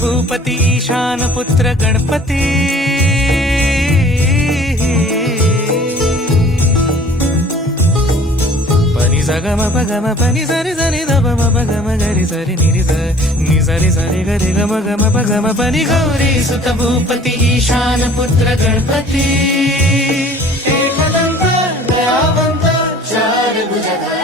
भूपती ईशान पुत्र गणपती पनि सगम पगम पनि सरि सरि ध प म गम गरि सरि नि रि स नि सरि सरि गरि गम गम पगम पनि गौरी सुत भूपती ईशान पुत्र गणपती एकदंत दयावंत चार भुजधारी